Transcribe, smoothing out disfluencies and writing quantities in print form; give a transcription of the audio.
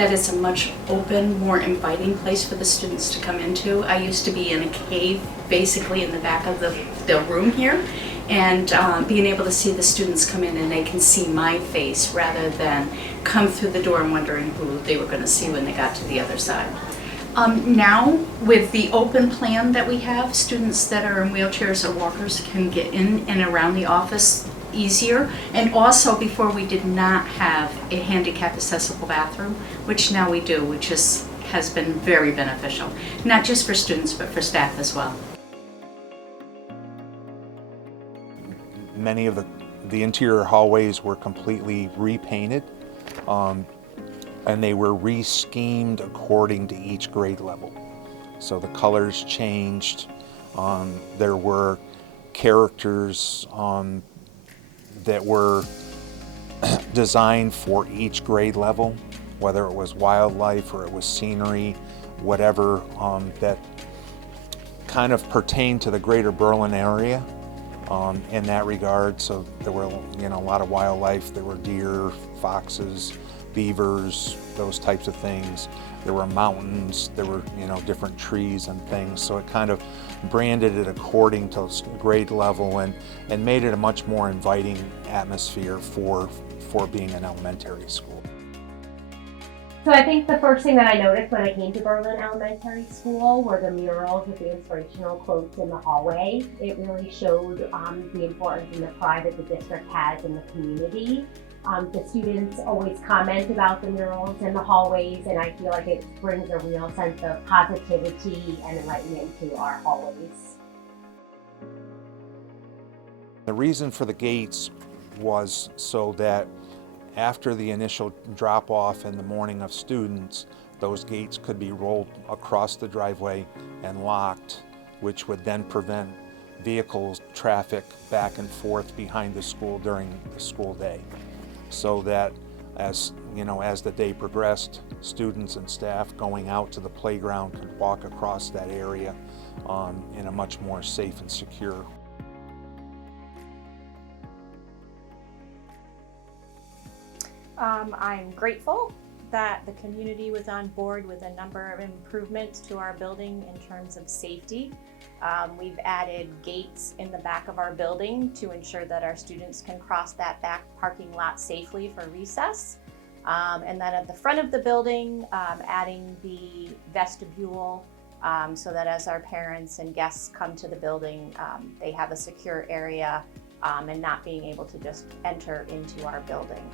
that it's a much open, more inviting place for the students to come into. I used to be in a cave, basically in the back of the room here, and being able to see the students come in and they can see my face rather than come through the door and wondering who they were going to see when they got to the other side. Now, with the open plan that we have, students that are in wheelchairs or walkers can get in and around the office easier. And also, before we did not have a handicap accessible bathroom, which now we do, which has been very beneficial, not just for students but for staff as well. Many of the interior hallways were completely repainted, and they were re-schemed according to each grade level. So the colors changed. There were characters that were designed for each grade level, whether it was wildlife or it was scenery, whatever, that kind of pertained to the greater Berlin area. In that regard, so there were a lot of wildlife. There were deer, foxes, beavers, those types of things. There were mountains. There were different trees and things. So it kind of branded it according to grade level and made it a much more inviting atmosphere for being an elementary school. So I think the first thing that I noticed when I came to Berlin Elementary School were the murals with the inspirational quotes in the hallway. It really showed the importance and the pride that the district has in the community. The students always comment about the murals in the hallways, and I feel like it brings a real sense of positivity and enlightenment to our hallways. The reason for the gates was so that after the initial drop-off in the morning of students, those gates could be rolled across the driveway and locked, which would then prevent vehicles, traffic back and forth behind the school during the school day. So that as the day progressed, students and staff going out to the playground could walk across that area in a much more safe and secure. I'm grateful that the community was on board with a number of improvements to our building in terms of safety. We've added gates in the back of our building to ensure that our students can cross that back parking lot safely for recess. And then at the front of the building, adding the vestibule so that as our parents and guests come to the building, they have a secure area and not being able to just enter into our building.